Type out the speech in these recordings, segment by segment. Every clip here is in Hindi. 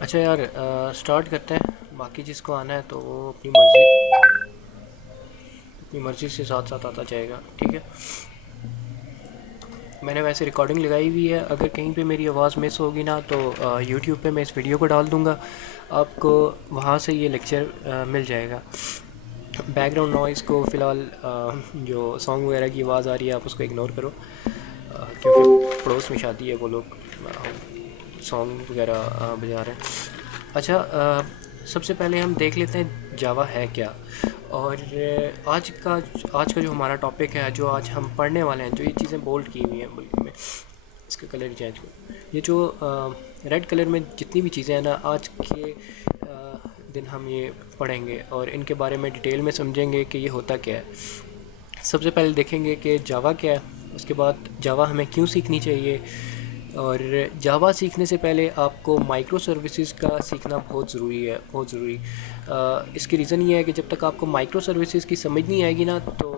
अच्छा यार, स्टार्ट करते हैं। बाकी जिसको आना है तो वो अपनी मर्ज़ी से साथ साथ आता जाएगा, ठीक है। मैंने वैसे रिकॉर्डिंग लगाई हुई है, अगर कहीं पे मेरी आवाज़ मिस होगी ना तो यूट्यूब पे मैं इस वीडियो को डाल दूँगा, आपको वहाँ से ये लेक्चर मिल जाएगा। बैकग्राउंड नॉइज़ को फ़िलहाल जो सॉन्ग वगैरह की आवाज़ आ रही है आप उसको इग्नोर करो, क्योंकि पड़ोस में शादी है, वो लोग सॉन्ग वगैरह बजा रहे हैं। अच्छा, सबसे पहले हम देख लेते हैं जावा है क्या। और आज का जो हमारा टॉपिक है, जो आज हम पढ़ने वाले हैं, जो ये चीज़ें बोल्ड की हुई हैं, बल्कि मैं इसका कलर चेंज करूँ, ये जो रेड कलर में जितनी भी चीज़ें हैं ना, आज के दिन हम ये पढ़ेंगे और इनके बारे में डिटेल में समझेंगे कि ये होता क्या है। सबसे पहले देखेंगे कि जावा क्या है, उसके बाद जावा हमें क्यों सीखनी चाहिए, और जावा सीखने से पहले आपको माइक्रो सर्विसेज का सीखना बहुत ज़रूरी है, बहुत ज़रूरी। इसकी रीज़न ये है कि जब तक आपको माइक्रो सर्विसेज की समझ नहीं आएगी ना, तो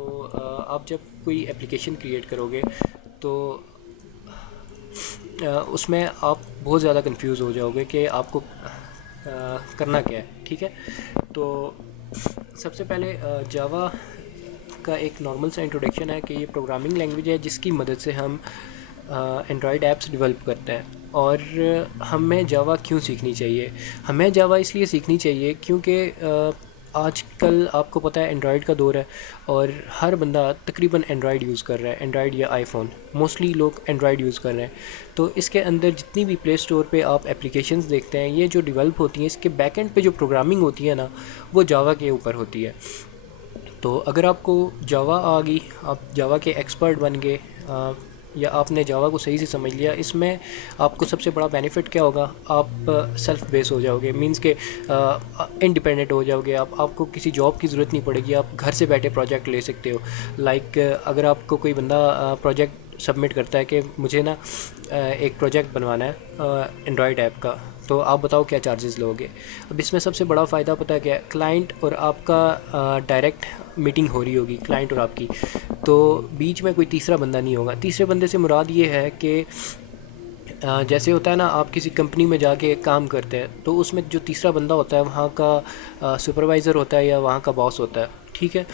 आप जब कोई एप्लीकेशन क्रिएट करोगे तो उसमें आप बहुत ज़्यादा कंफ्यूज हो जाओगे कि आपको करना क्या है, ठीक है। तो सबसे पहले जावा का एक नॉर्मल सा इंट्रोडक्शन है कि ये प्रोग्रामिंग लैंग्वेज है जिसकी मदद से हम एंड्रॉयड ऐप्स डेवलप करते हैं। और हमें जावा क्यों सीखनी चाहिए? हमें जावा इसलिए सीखनी चाहिए क्योंकि आजकल आपको पता है एंड्रॉयड का दौर है, और हर बंदा तकरीबन एंड्रॉयड यूज़ कर रहा है, एंड्रॉयड या आईफोन, मोस्टली लोग एंड्रॉयड यूज़ कर रहे हैं। तो इसके अंदर जितनी भी प्ले स्टोर पे आप एप्लीकेशंस देखते हैं, ये जो डेवलप होती हैं, इसके बैक एंड पे जो प्रोग्रामिंग होती है ना, वो जावा के ऊपर होती है। तो अगर आपको जावा आ गई, आप जावा के एक्सपर्ट बन गए, या आपने जावा को सही से समझ लिया, इसमें आपको सबसे बड़ा बेनिफिट क्या होगा? आप सेल्फ बेस हो जाओगे, मींस के इंडिपेंडेंट हो जाओगे। आपको किसी जॉब की ज़रूरत नहीं पड़ेगी, आप घर से बैठे प्रोजेक्ट ले सकते हो। लाइक अगर आपको कोई बंदा प्रोजेक्ट सबमिट करता है कि मुझे ना एक प्रोजेक्ट बनवाना है एंड्रॉयड ऐप का, तो आप बताओ क्या चार्जेस लोगे। अब इसमें सबसे बड़ा फ़ायदा पता है क्या है? क्लाइंट और आपका डायरेक्ट मीटिंग हो रही होगी, क्लाइंट और आपकी, तो बीच में कोई तीसरा बंदा नहीं होगा। तीसरे बंदे से मुराद ये है कि जैसे होता है ना, आप किसी कंपनी में जाके काम करते हैं, तो उसमें जो तीसरा बंदा होता है वहाँ का सुपरवाइज़र होता है या वहाँ का बॉस होता है, ठीक है।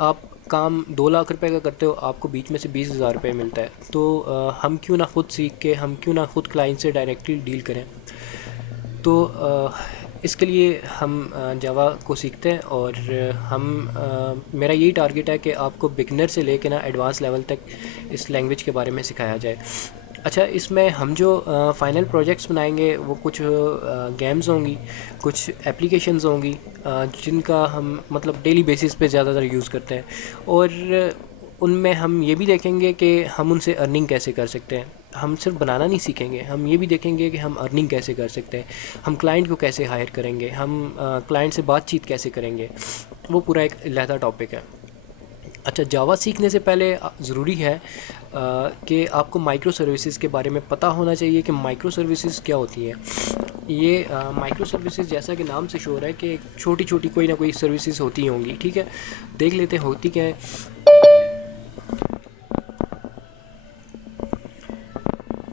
आप काम 2 लाख रुपए का करते हो, आपको बीच में से 20,000 रुपये मिलता है। तो हम क्यों ना खुद सीख के, हम क्यों ना खुद क्लाइंट से डायरेक्टली डील करें। तो इसके लिए हम जावा को सीखते हैं, और मेरा यही टारगेट है कि आपको बिगनर से लेके ना एडवांस लेवल तक इस लैंग्वेज के बारे में सिखाया जाए। अच्छा, इसमें हम जो फाइनल प्रोजेक्ट्स बनाएंगे वो कुछ गेम्स होंगी, कुछ एप्लीकेशंस होंगी, जिनका हम मतलब डेली बेसिस पे ज़्यादातर यूज़ करते हैं। और उनमें हम ये भी देखेंगे कि हम उनसे अर्निंग कैसे कर सकते हैं। हम सिर्फ बनाना नहीं सीखेंगे, हम ये भी देखेंगे कि हम अर्निंग कैसे कर सकते हैं, हम क्लाइंट को कैसे हायर करेंगे, हम क्लाइंट से बातचीत कैसे करेंगे। वो पूरा एक अलहदा टॉपिक है। अच्छा, जावा सीखने से पहले ज़रूरी है कि आपको माइक्रो सर्विसेज के बारे में पता होना चाहिए कि माइक्रो सर्विसेज क्या होती हैं। ये माइक्रो सर्विसेज जैसा कि नाम से शोर है कि छोटी छोटी कोई ना कोई सर्विसेज होती होंगी, ठीक है। देख लेते हैं होती क्या है।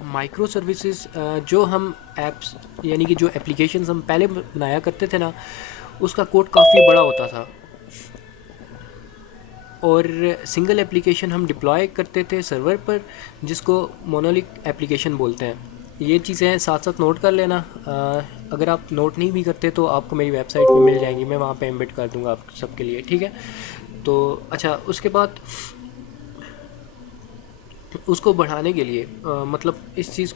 माइक्रो सर्विसेज जो हम ऐप्स, यानी कि जो एप्लीकेशंस हम पहले बनाया करते थे ना, उसका कोड काफ़ी बड़ा होता था, और सिंगल एप्लीकेशन हम डिप्लॉय करते थे सर्वर पर, जिसको मोनोलिक एप्लीकेशन बोलते हैं। ये चीज़ें साथ साथ नोट कर लेना। अगर आप नोट नहीं भी करते तो आपको मेरी वेबसाइट पे मिल जाएंगी, मैं वहाँ पे एम्बेड कर दूँगा आप सबके लिए, ठीक है। तो अच्छा, उसके बाद उसको बढ़ाने के लिए मतलब इस चीज़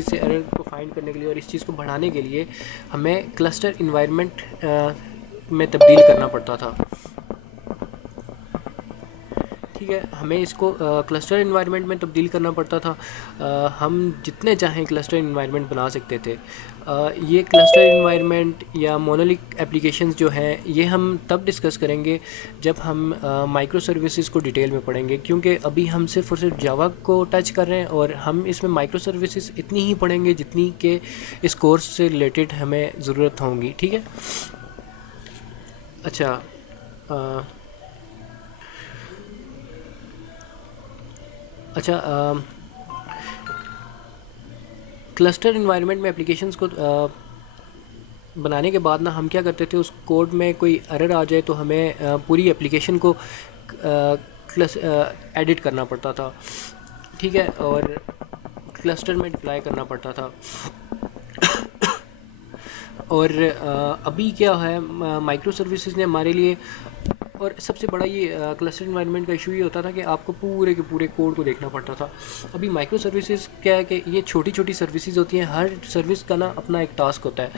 से एरर को फाइंड करने के लिए और इस चीज़ को बढ़ाने के लिए हमें क्लस्टर इन्वायरमेंट में तब्दील करना पड़ता था, ठीक है। हमें इसको क्लस्टर इन्वायरमेंट में तब्दील करना पड़ता था। हम जितने चाहें क्लस्टर इन्वायरमेंट बना सकते थे। ये क्लस्टर इन्वायरमेंट या मोनोलिक एप्लीकेशंस जो हैं, ये हम तब डिस्कस करेंगे जब हम माइक्रो सर्विसेज को डिटेल में पढ़ेंगे, क्योंकि अभी हम सिर्फ और सिर्फ जावा को टच कर रहे हैं, और हम इसमें माइक्रो सर्विसेज इतनी ही पढ़ेंगे जितनी कि इस कोर्स से रिलेटेड हमें ज़रूरत होंगी, ठीक है। अच्छा, अच्छा, क्लस्टर इन्वायरमेंट में एप्लीकेशंस को बनाने के बाद ना हम क्या करते थे, उस कोड में कोई एरर आ जाए तो हमें पूरी एप्लीकेशन को क्लस एडिट करना पड़ता था, ठीक है, और क्लस्टर में डिप्लॉय करना पड़ता था। और अभी क्या है, माइक्रो सर्विसेज ने हमारे लिए, और सबसे बड़ा ये क्लस्टर इन्वायरमेंट का इशू ये होता था कि आपको पूरे के पूरे कोड को देखना पड़ता था। अभी माइक्रो सर्विसेज क्या है कि ये छोटी छोटी सर्विसेज होती हैं, हर सर्विस का ना अपना एक टास्क होता है।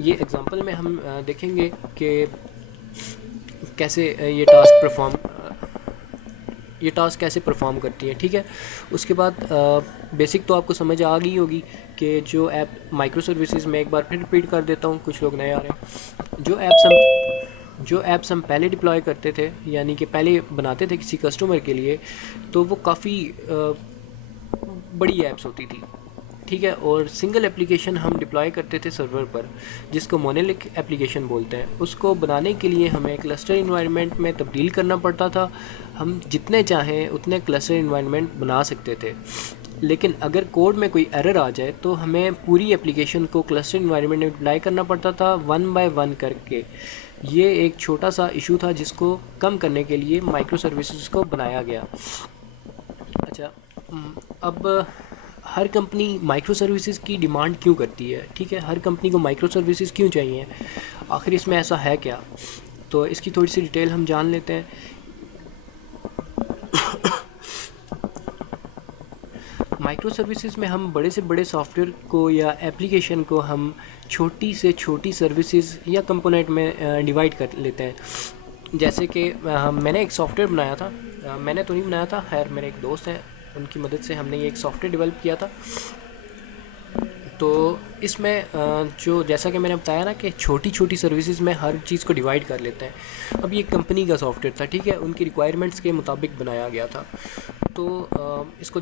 ये एग्जांपल में हम देखेंगे कि कैसे ये टास्क कैसे परफॉर्म करती है, ठीक है। उसके बाद बेसिक तो आपको समझ आ गई होगी कि जो ऐप माइक्रो सर्विसेज में, एक बार फिर रिपीट कर देता हूँ, कुछ लोग नए आ रहे हैं। जो ऐप्स हम पहले डिप्लॉय करते थे, यानी कि पहले बनाते थे किसी कस्टमर के लिए, तो वो काफ़ी बड़ी ऐप्स होती थी, ठीक है। और सिंगल एप्लीकेशन हम डिप्लॉय करते थे सर्वर पर, जिसको मोनोलिक एप्लीकेशन बोलते हैं। उसको बनाने के लिए हमें क्लस्टर इन्वायरमेंट में तब्दील करना पड़ता था। हम जितने चाहें उतने क्लस्टर इन्वायरमेंट बना सकते थे, लेकिन अगर कोड में कोई एरर आ जाए तो हमें पूरी एप्लीकेशन को क्लस्टर इन्वायरमेंट में डिप्लॉय करना पड़ता था, वन बाय वन करके। ये एक छोटा सा इशू था जिसको कम करने के लिए माइक्रो सर्विसेज को बनाया गया। अच्छा, अब हर कंपनी माइक्रो सर्विसेज की डिमांड क्यों करती है, ठीक है, हर कंपनी को माइक्रो सर्विसेज क्यों चाहिए, आखिर इसमें ऐसा है क्या? तो इसकी थोड़ी सी डिटेल हम जान लेते हैं। माइक्रो सर्विसेज में हम बड़े से बड़े सॉफ्टवेयर को या एप्लीकेशन को हम छोटी से छोटी सर्विसेज या कंपोनेंट में डिवाइड कर लेते हैं। जैसे कि मैंने एक सॉफ्टवेयर बनाया था, मैंने तो नहीं बनाया था, खैर मेरे एक दोस्त हैं, उनकी मदद से हमने ये एक सॉफ्टवेयर डेवलप किया था। तो इसमें जो, जैसा कि मैंने बताया ना कि छोटी छोटी सर्विसेज में हर चीज़ को डिवाइड कर लेते हैं। अब ये कंपनी का सॉफ्टवेयर था, ठीक है, उनकी रिक्वायरमेंट्स के मुताबिक बनाया गया था। तो इसको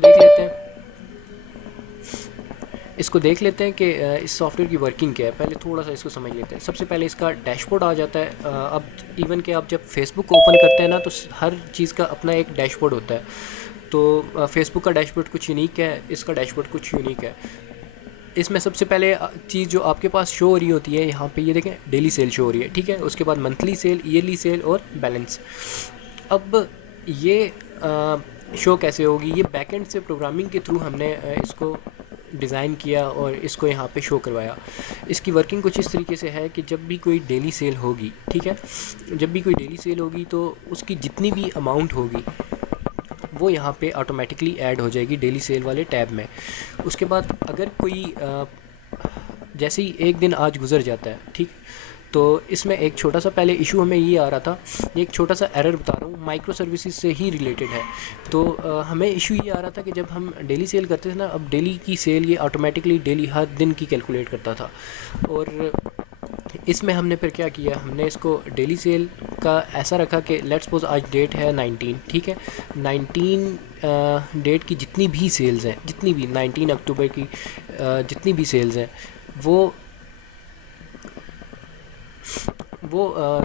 देख लेते हैं कि इस सॉफ्टवेयर की वर्किंग क्या है। पहले थोड़ा सा इसको समझ लेते हैं। सबसे पहले इसका डैशबोर्ड आ जाता है। अब इवन कि आप जब फेसबुक ओपन करते हैं ना, तो हर चीज़ का अपना एक डैशबोर्ड होता है। तो फेसबुक का डैशबोर्ड कुछ यूनिक है, इसका डैशबोर्ड कुछ यूनिक है। इसमें सबसे पहले चीज़ जो आपके पास शो हो रही होती है, यहाँ पे ये देखें, डेली सेल शो हो रही है, ठीक है। उसके बाद मंथली सेल, ईयरली सेल और बैलेंस। अब ये शो कैसे होगी? ये बैकएंड से प्रोग्रामिंग के थ्रू हमने इसको डिज़ाइन किया और इसको यहाँ पे शो करवाया। इसकी वर्किंग कुछ इस तरीके से है कि जब भी कोई डेली सेल होगी, ठीक है, जब भी कोई डेली सेल होगी तो उसकी जितनी भी अमाउंट होगी वो यहाँ पे ऑटोमेटिकली ऐड हो जाएगी डेली सेल वाले टैब में। उसके बाद अगर कोई जैसे ही एक दिन आज गुजर जाता है, ठीक, तो इसमें एक छोटा सा पहले इशू हमें ये आ रहा था, ये एक छोटा सा एरर बता रहा हूँ, माइक्रो सर्विसेज से ही रिलेटेड है। तो हमें इशू ये आ रहा था कि जब हम डेली सेल करते थे ना, अब डेली की सेल ये ऑटोमेटिकली डेली हर दिन की कैलकुलेट करता था। और इसमें हमने फिर क्या किया, हमने इसको डेली सेल का ऐसा रखा कि लेट्स सपोज आज डेट है 19, ठीक है, 19 डेट की जितनी भी सेल्स हैं, जितनी भी 19 अक्टूबर की जितनी भी सेल्स हैं, वो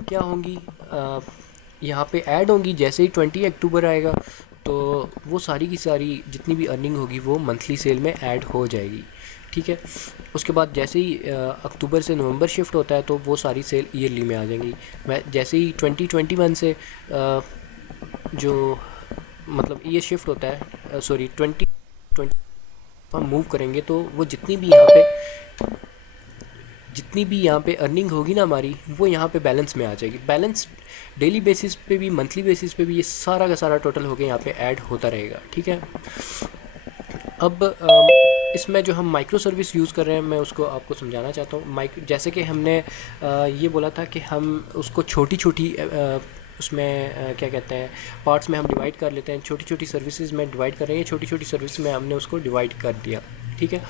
क्या होंगी, यहाँ पे ऐड होंगी। जैसे ही 20 अक्टूबर आएगा तो वो सारी की सारी जितनी भी अर्निंग होगी वो मंथली सेल में ऐड हो जाएगी, ठीक है। उसके बाद जैसे ही अक्टूबर से नवंबर शिफ्ट होता है तो वो सारी सेल ईयरली में आ जाएंगी। मैं जैसे ही 2021 से जो मतलब ये शिफ्ट होता है, सॉरी 2020 हम मूव करेंगे तो वो जितनी भी यहाँ पे अर्निंग होगी ना हमारी, वो यहाँ पे बैलेंस में आ जाएगी। बैलेंस डेली बेसिस पे भी, मंथली बेसिस पे भी, ये सारा का सारा टोटल होके यहाँ पे ऐड होता रहेगा, ठीक है। अब इसमें जो हम माइक्रो सर्विस यूज़ कर रहे हैं, मैं उसको आपको समझाना चाहता हूँ। जैसे कि हमने ये बोला था कि हम उसको छोटी छोटी उसमें क्या कहते हैं, पार्ट्स में हम डिवाइड कर लेते हैं। छोटी छोटी सर्विसेज में डिवाइड कर रहे हैं, छोटी छोटी सर्विस में हमने उसको डिवाइड कर दिया, ठीक है।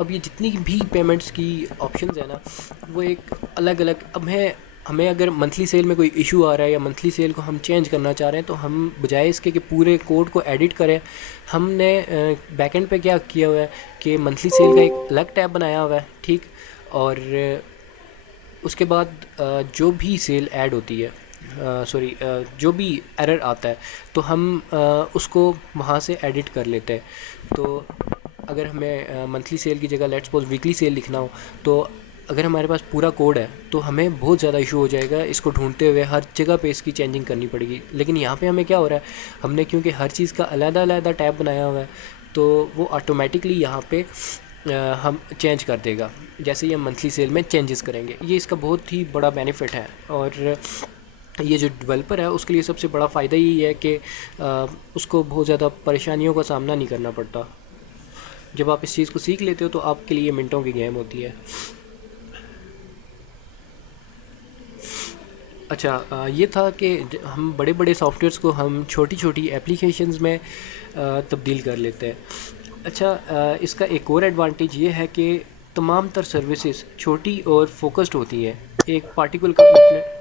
अब ये जितनी भी पेमेंट्स की ऑप्शंस है ना, वो एक अलग अलग, अब हमें अगर मंथली सेल में कोई इशू आ रहा है या मंथली सेल को हम चेंज करना चाह रहे हैं, तो हम बजाय इसके कि पूरे कोड को एडिट करें, हमने बैकएंड पे क्या किया हुआ है कि मंथली सेल का एक अलग टैब बनाया हुआ है, ठीक। और उसके बाद जो भी सेल ऐड होती है, जो भी एरर आता है, तो हम उसको वहाँ से एडिट कर लेते हैं। तो अगर हमें मंथली सेल की जगह लेट्स सपोज वीकली सेल लिखना हो, तो अगर हमारे पास पूरा कोड है तो हमें बहुत ज़्यादा इशू हो जाएगा, इसको ढूंढते हुए हर जगह पे इसकी चेंजिंग करनी पड़ेगी। लेकिन यहाँ पे हमें क्या हो रहा है, हमने क्योंकि हर चीज़ का अलग-अलग टैब बनाया हुआ है, तो वो ऑटोमेटिकली यहाँ पे हम चेंज कर देगा जैसे ही हम मंथली सेल में चेंजेस करेंगे। ये इसका बहुत ही बड़ा बेनिफिट है, और ये जो डेवलपर है उसके लिए सबसे बड़ा फ़ायदा यही है कि उसको बहुत ज़्यादा परेशानियों का सामना नहीं करना पड़ता। जब आप इस चीज़ को सीख लेते हो तो आपके लिए मिनटों की गेम होती है। अच्छा, ये था कि हम बड़े बड़े सॉफ्टवेयर्स को हम छोटी छोटी एप्लीकेशंस में तब्दील कर लेते हैं। अच्छा, इसका एक और एडवांटेज ये है कि तमाम तर सर्विसेज छोटी और फोकस्ड होती हैं। एक पार्टिकुलर कंपनी,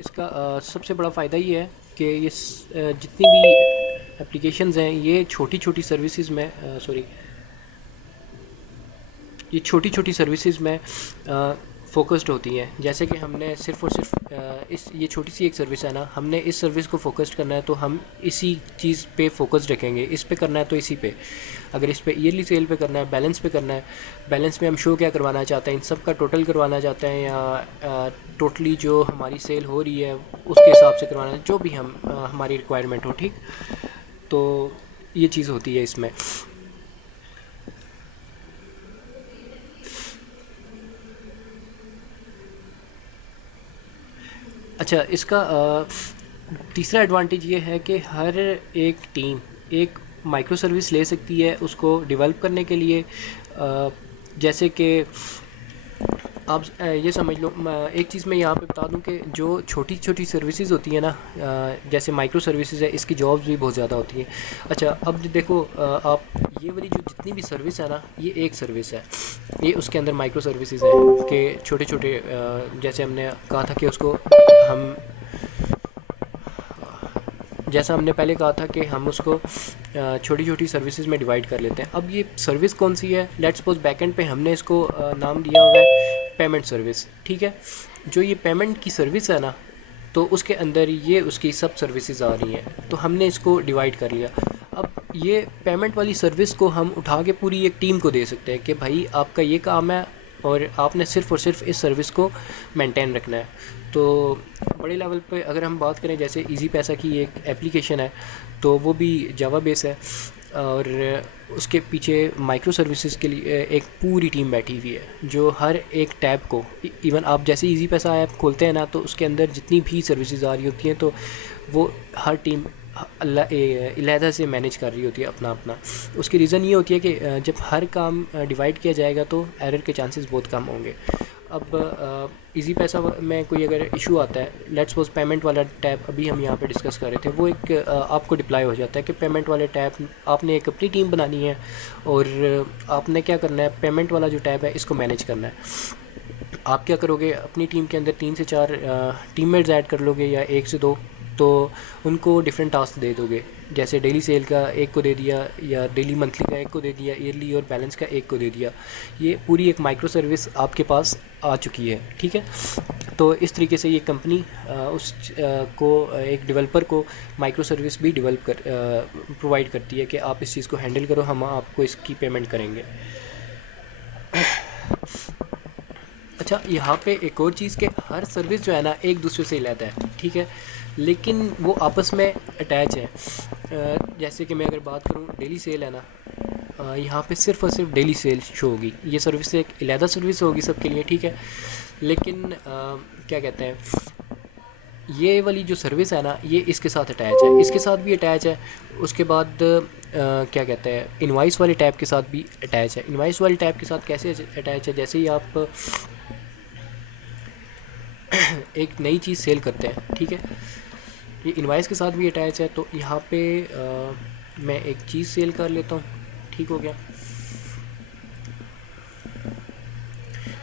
इसका सबसे बड़ा फ़ायदा ये है कि ये जितनी भी एप्लीकेशंस हैं ये छोटी छोटी सर्विसेज में सॉरी ये छोटी छोटी सर्विसेज में फोकस्ड होती हैं। जैसे कि हमने सिर्फ़ और सिर्फ इस ये छोटी सी एक सर्विस है ना, हमने इस सर्विस को फोकस्ड करना है तो हम इसी चीज़ पे फोकस्ड रखेंगे। इस पे करना है तो इसी पे, अगर इस पे ईयरली सेल पे करना है, बैलेंस पे करना है, बैलेंस में हम शो क्या करवाना चाहते हैं, इन सब का टोटल करवाना चाहते हैं, या टोटली जो हमारी सेल हो रही है उसके हिसाब से करवाना है, जो भी हम हमारी रिक्वायरमेंट हो। ठीक, तो ये चीज़ होती है इसमें। अच्छा, इसका तीसरा एडवांटेज ये है कि हर एक टीम एक माइक्रो सर्विस ले सकती है उसको डेवलप करने के लिए। जैसे कि आप ये समझ लो, एक चीज़ मैं यहाँ पे बता दूँ कि जो छोटी छोटी सर्विसेज होती है ना, जैसे माइक्रो सर्विसेज है, इसकी जॉब्स भी बहुत ज़्यादा होती हैं। अच्छा, अब देखो, आप ये वाली जो जितनी भी सर्विस है ना, ये एक सर्विस है, ये उसके अंदर माइक्रो सर्विसेज हैं कि छोटे छोटे, जैसे हमने कहा था कि उसको हम जैसा हमने पहले कहा था कि हम उसको छोटी छोटी सर्विसेज में डिवाइड कर लेते हैं। अब ये सर्विस कौन सी है, लेट्स सपोज बैकएंड पे हमने इसको नाम दिया हुआ है पेमेंट सर्विस। ठीक है, जो ये पेमेंट की सर्विस है ना, तो उसके अंदर ये उसकी सब सर्विसेज आ रही हैं, तो हमने इसको डिवाइड कर लिया। अब ये पेमेंट वाली सर्विस को हम उठा के पूरी एक टीम को दे सकते हैं कि भाई आपका ये काम है और आपने सिर्फ़ और सिर्फ इस सर्विस को मेंटेन रखना है। तो बड़े लेवल पे अगर हम बात करें, जैसे इजी पैसा की एक एप्लीकेशन है, तो वो भी जावा बेस है, और उसके पीछे माइक्रो सर्विसेज के लिए एक पूरी टीम बैठी हुई है जो हर एक टैब को, इवन आप जैसे इजी पैसा ऐप खोलते हैं ना, तो उसके अंदर जितनी भी सर्विसेज आ रही होती हैं तो वो हर टीम अलहदा से मैनेज कर रही होती है अपना अपना। उसकी रीज़न ये होती है कि जब हर काम डिवाइड किया जाएगा तो एरर के चांसेस बहुत कम होंगे। अब इजी पैसा में कोई अगर इशू आता है, लेट्स सपोज पेमेंट वाला टैब अभी हम यहाँ पे डिस्कस कर रहे थे, वो एक आपको डिप्लाई हो जाता है कि पेमेंट वाले टैब आपने एक अपनी टीम बनानी है और आपने क्या करना है, पेमेंट वाला जो टैब है इसको मैनेज करना है। आप क्या करोगे, अपनी टीम के अंदर 3 से 4 टीममेट्स ऐड कर लोगे या 1 से 2, तो उनको डिफरेंट टास्क दे दोगे। जैसे डेली सेल का एक को दे दिया, या डेली मंथली का एक को दे दिया, ईयरली और बैलेंस का एक को दे दिया। ये पूरी एक माइक्रो सर्विस आपके पास आ चुकी है। ठीक है, तो इस तरीके से ये कंपनी को एक डेवलपर को माइक्रो सर्विस भी डेवलप कर प्रोवाइड करती है कि आप इस चीज़ को हैंडल करो, हम आपको इसकी पेमेंट करेंगे। अच्छा, यहाँ पे एक और चीज़ के हर सर्विस जो है ना एक दूसरे से लेता है। ठीक है, लेकिन वो आपस में अटैच है। जैसे कि मैं अगर बात करूँ, डेली सेल है ना, यहाँ पे सिर्फ़ और सिर्फ डेली सेल शो होगी। ये सर्विस एक अलहदा सर्विस होगी सबके लिए। ठीक है, लेकिन क्या कहते हैं, ये वाली जो सर्विस है ना, ये इसके साथ अटैच है, इसके साथ भी अटैच है। उसके बाद क्या कहते हैं, इनवाइस वाले टैब के साथ भी अटैच है। इनवाइस वाले टैब के साथ कैसे अटैच है, जैसे ही आप एक नई चीज़ सेल करते हैं, ठीक है, ये इनवाइस के साथ भी अटैच है। तो यहाँ पे मैं एक चीज़ सेल कर लेता हूँ। ठीक हो गया,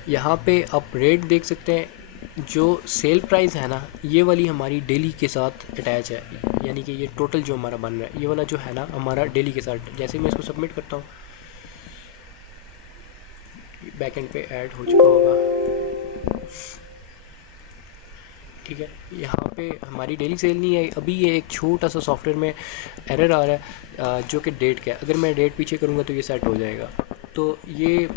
यहाँ पे आप रेट देख सकते हैं। जो सेल प्राइस है ना, ये वाली हमारी डेली के साथ अटैच है, यानी कि ये टोटल जो हमारा बन रहा है, ये वाला जो है ना हमारा डेली के साथ। जैसे मैं इसको सबमिट करता हूँ, बैकएंड पे ऐड हो चुका होगा। ठीक है, यहाँ पे हमारी डेली सेल नहीं है अभी, ये एक छोटा सा सॉफ्टवेयर में एरर आ रहा है जो कि डेट का है। अगर मैं डेट पीछे करूँगा तो ये सेट हो जाएगा। तो ये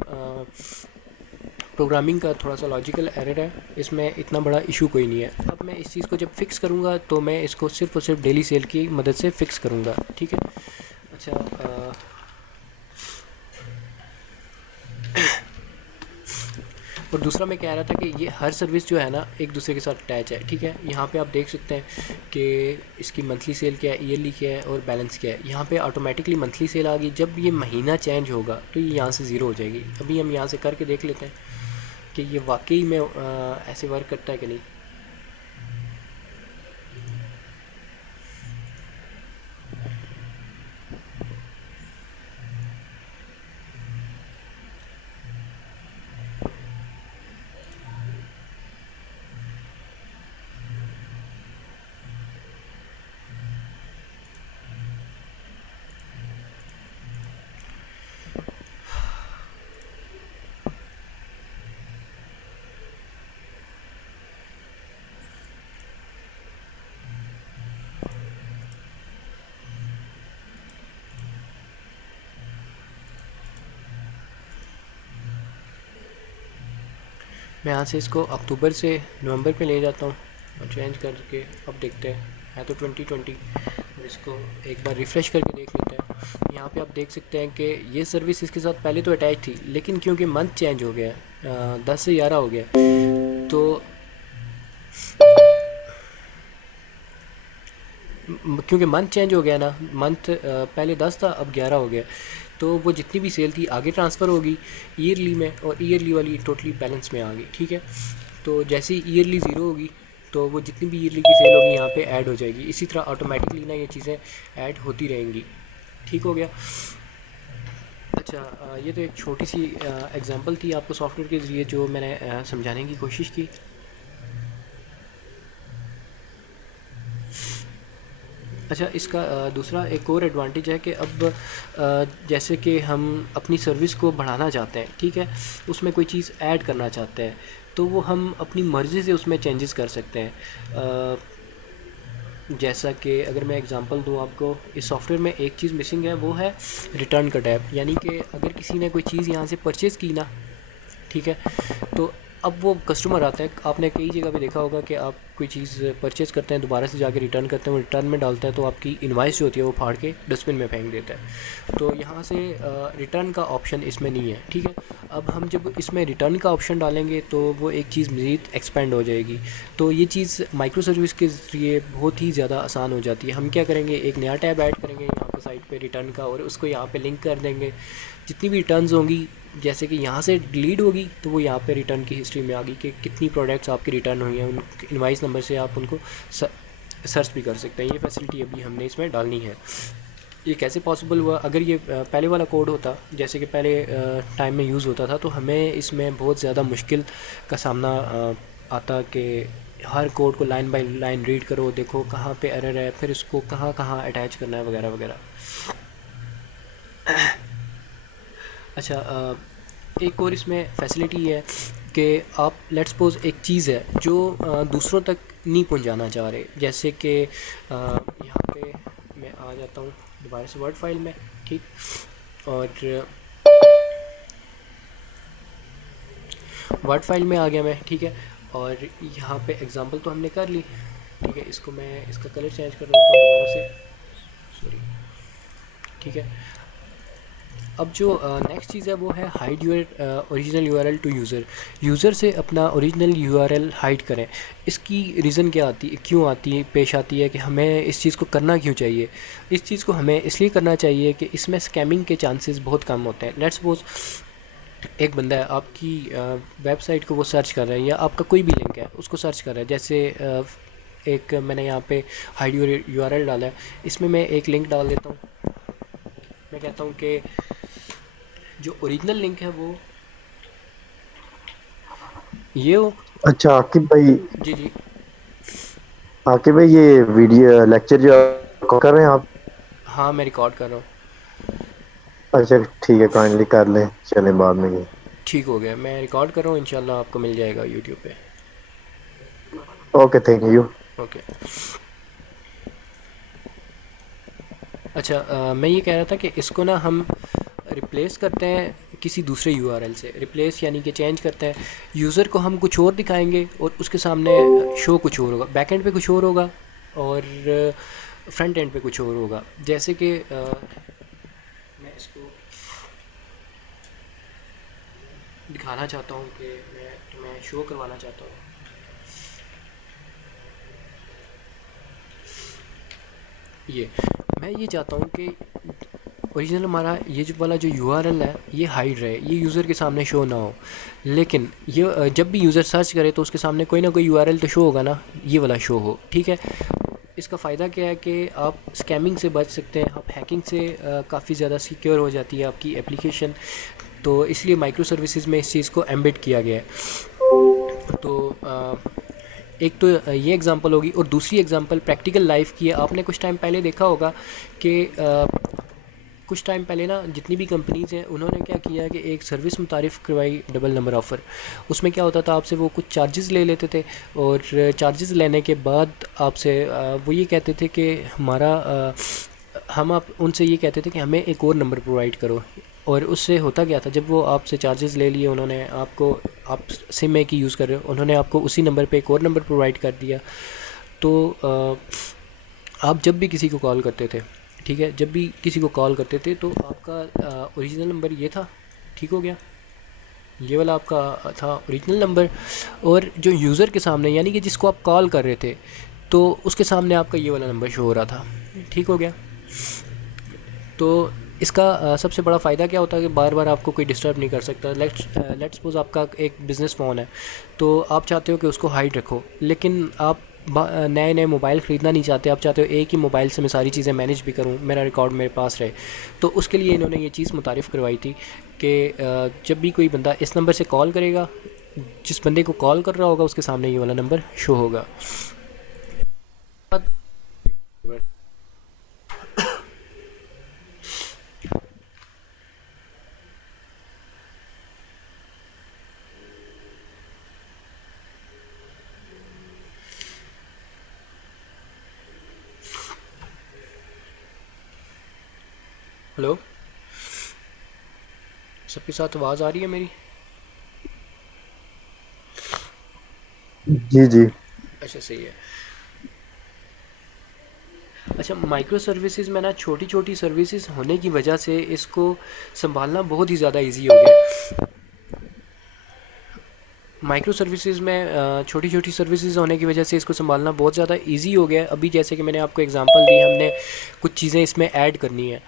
प्रोग्रामिंग का थोड़ा सा लॉजिकल एरर है, इसमें इतना बड़ा इशू कोई नहीं है। अब मैं इस चीज़ को जब फिक्स करूँगा तो मैं इसको सिर्फ और सिर्फ डेली सेल की मदद से फिक्स करूँगा, ठीक है। अच्छा, और दूसरा मैं कह रहा था कि ये हर सर्विस जो है ना एक दूसरे के साथ अटैच है, ठीक है। यहाँ पे आप देख सकते हैं कि इसकी मंथली सेल क्या है, ईयरली क्या है और बैलेंस क्या है। यहाँ पे ऑटोमेटिकली मंथली सेल आ गई। जब ये महीना चेंज होगा तो ये यहाँ से ज़ीरो हो जाएगी। अभी हम यहाँ से करके देख लेते हैं कि ये वाकई में ऐसे वर्क करता है कि नहीं। मैं यहाँ से इसको अक्टूबर से नवंबर पे ले जाता हूँ और चेंज करके अब देखते हैं, है तो 2020। इसको एक बार रिफ़्रेश करके देख लेते हैं। यहाँ पे आप देख सकते हैं कि ये सर्विस इसके साथ पहले तो अटैच थी, लेकिन क्योंकि मंथ चेंज हो गया, 10 से 11 हो गया, तो क्योंकि मंथ चेंज हो गया ना, मंथ पहले 10 था अब 11 हो गया, तो वो जितनी भी सेल थी आगे ट्रांसफ़र होगी ईयरली में, और ईयरली वाली टोटली बैलेंस में आ गई, ठीक है। तो जैसे ही ईयरली ज़ीरो होगी तो वो जितनी भी ईयरली की सेल होगी यहाँ पे ऐड हो जाएगी। इसी तरह ऑटोमेटिकली ना ये चीज़ें ऐड होती रहेंगी, ठीक हो गया। अच्छा, ये तो एक छोटी सी एग्जांपल थी आपको सॉफ्टवेयर के ज़रिए जो मैंने समझाने की कोशिश की। अच्छा, इसका दूसरा एक और एडवांटेज है कि अब जैसे कि हम अपनी सर्विस को बढ़ाना चाहते हैं, ठीक है, उसमें कोई चीज़ ऐड करना चाहते हैं तो वो हम अपनी मर्ज़ी से उसमें चेंजेस कर सकते हैं। जैसा कि अगर मैं एग्जांपल दूं आपको, इस सॉफ्टवेयर में एक चीज़ मिसिंग है, वो है रिटर्न का टैब। यानी कि अगर किसी ने कोई चीज़ यहाँ से परचेज़ की ना, ठीक है, तो अब वो कस्टमर आता है, आपने कई जगह पे देखा होगा कि आप कोई चीज़ परचेज़ करते हैं, दोबारा से जाके रिटर्न करते हैं, वो रिटर्न में डालता है तो आपकी इनवाइस जो होती है वो फाड़ के डस्टबिन में फेंक देता है। तो यहाँ से रिटर्न का ऑप्शन इसमें नहीं है, ठीक है। अब हम जब इसमें रिटर्न का ऑप्शन डालेंगे तो वो एक चीज़ मज़ीद एक्सपेंड हो जाएगी। तो ये चीज़ माइक्रो सर्विस के ज़रिए बहुत ही ज़्यादा आसान हो जाती है। हम क्या करेंगे, एक नया टैब ऐड करेंगे यहाँ पर साइड पे रिटर्न का, और उसको यहाँ पे लिंक कर देंगे। जितनी भी रिटर्न्स होंगी, जैसे कि यहाँ से डिलीट होगी तो वो यहाँ पे रिटर्न की हिस्ट्री में आ गई कि कितनी प्रोडक्ट्स आपकी रिटर्न हुई हैं, उन इनवाइस नंबर से आप उनको सर्च भी कर सकते हैं। ये फैसिलिटी अभी हमने इसमें डालनी है। ये कैसे पॉसिबल हुआ, अगर ये पहले वाला कोड होता जैसे कि पहले टाइम में यूज़ होता था तो हमें इसमें बहुत ज़्यादा मुश्किल का सामना आता कि हर कोड को लाइन बाय लाइन रीड करो, देखो कहाँ पे एरर है, फिर इसको कहाँ कहाँ अटैच करना है वगैरह वगैरह। अच्छा, एक और इसमें फैसिलिटी है कि आप लेट्स सपोज एक चीज़ है जो दूसरों तक नहीं पहुंचाना चाह रहे, जैसे कि यहाँ पे मैं आ जाता हूँ दोबारा से वर्ड फाइल में, ठीक, और वर्ड फाइल में आ गया मैं, ठीक है। और यहाँ पे एग्जांपल तो हमने कर ली, ठीक है। इसको मैं इसका कलर चेंज कर देता हूँ दोबारा से, सॉरी, ठीक है। अब जो नेक्स्ट चीज़ है वो है hide your original URL to user. User से अपना ओरिजिनल यूआरएल हाइड करें। इसकी रीज़न क्या आती है, क्यों आती है, पेश आती है कि हमें इस चीज़ को करना क्यों चाहिए। इस चीज़ को हमें इसलिए करना चाहिए कि इसमें स्कैमिंग के चांसेस बहुत कम होते हैं। लेट्स सपोज एक बंदा है आपकी वेबसाइट को वो सर्च कर रहा है, या आपका कोई भी लिंक है उसको सर्च कर रहा है। जैसे एक मैंने यहाँ पे हाइड यूर यूआरएल डाला है, इसमें मैं एक लिंक डाल देता हूँ। मैं कहता हूँ कि जो ओरिजिनल लिंक है वो ये हो। अच्छा आकिब भाई। जी जी। आकिब भाई, ये वीडियो लेक्चर जो कर रहे हैं आप? हाँ, मैं रिकॉर्ड कर रहा हूँ। अच्छा ठीक है, काइंडली कर लें, चलें बाद में ये। ठीक हो गया, मैं रिकॉर्ड कर रहा हूँ, इंशाल्लाह आपको मिल जाएगा यूट्यूब पे। Okay, thank you. ओके। अच्छा, मैं ये कह रहा था कि इसको ना हम रिप्लेस करते हैं किसी दूसरे यूआरएल से। रिप्लेस यानी कि चेंज करते हैं। यूज़र को हम कुछ और दिखाएंगे और उसके सामने शो कुछ और होगा, बैक एंड पे कुछ और होगा और फ्रंट एंड पे कुछ और होगा। जैसे कि मैं इसको दिखाना चाहता हूँ कि मैं तुम्हें शो करवाना चाहता हूँ। ये मैं ये चाहता हूँ कि ओरिजिनल हमारा ये जो वाला जो यूआरएल है ये हाइड रहे, ये यूज़र के सामने शो ना हो। लेकिन ये जब भी यूज़र सर्च करे तो उसके सामने कोई ना कोई यूआरएल तो शो होगा ना, ये वाला शो हो, ठीक है। इसका फ़ायदा क्या है कि आप स्कैमिंग से बच सकते हैं, आप हैकिंग से काफ़ी ज़्यादा सिक्योर हो जाती है आपकी एप्लीकेशन। तो इसलिए माइक्रो सर्विसेज में इस चीज़ को एम्बेड किया गया है। तो एक तो ये एग्ज़ाम्पल होगी और दूसरी एग्ज़ाम्पल प्रैक्टिकल लाइफ की है। आपने कुछ टाइम पहले देखा होगा कि कुछ टाइम पहले ना जितनी भी कंपनीज़ हैं उन्होंने क्या किया कि एक सर्विस मुतारिफ़ करवाई, डबल नंबर ऑफ़र। उसमें क्या होता था, आपसे वो कुछ चार्जेस ले लेते थे और चार्जेस लेने के बाद आपसे वो ये कहते थे कि हम आप उनसे ये कहते थे कि हमें एक और नंबर प्रोवाइड करो। और उससे होता क्या था, जब वो आपसे चार्जेस ले लिए उन्होंने, आपको आप सिम एक ही यूज़ कर रहे हो, उन्होंने आपको उसी नंबर पे एक और नंबर प्रोवाइड कर दिया। तो आप जब भी किसी को कॉल करते थे, ठीक है, जब भी किसी को कॉल करते थे तो आपका ओरिजिनल नंबर ये था, ठीक हो गया, ये वाला आपका था ओरिजिनल नंबर। और जो यूज़र के सामने यानी कि जिसको आप कॉल कर रहे थे तो उसके सामने आपका ये वाला नंबर शो हो रहा था, ठीक हो गया। तो इसका सबसे बड़ा फ़ायदा क्या होता है कि बार बार आपको कोई डिस्टर्ब नहीं कर सकता। लेट्स सपोज़ आपका एक बिज़नेस फ़ोन है, तो आप चाहते हो कि उसको हाइड रखो, लेकिन आप नए नए मोबाइल ख़रीदना नहीं चाहते। आप चाहते हो एक ही मोबाइल से मैं सारी चीज़ें मैनेज भी करूँ, मेरा रिकॉर्ड मेरे पास रहे। तो उसके लिए इन्होंने ये चीज़ मुतारिफ़ करवाई थी कि जब भी कोई बंदा इस नंबर से कॉल करेगा, जिस बंदे को कॉल कर रहा होगा उसके सामने ये वाला नंबर शो होगा। हेलो, सबके साथ आवाज़ आ रही है मेरी? जी जी। अच्छा, सही है। अच्छा, माइक्रो सर्विसेज में ना छोटी छोटी सर्विसेज होने की वजह से इसको संभालना बहुत ही ज़्यादा इजी हो गया है। माइक्रो सर्विसेज में छोटी छोटी सर्विसेज होने की वजह से इसको संभालना बहुत ज़्यादा इजी हो गया है। अभी जैसे कि मैंने आपको एग्जांपल दी, हमने कुछ चीज़ें इसमें ऐड करनी है।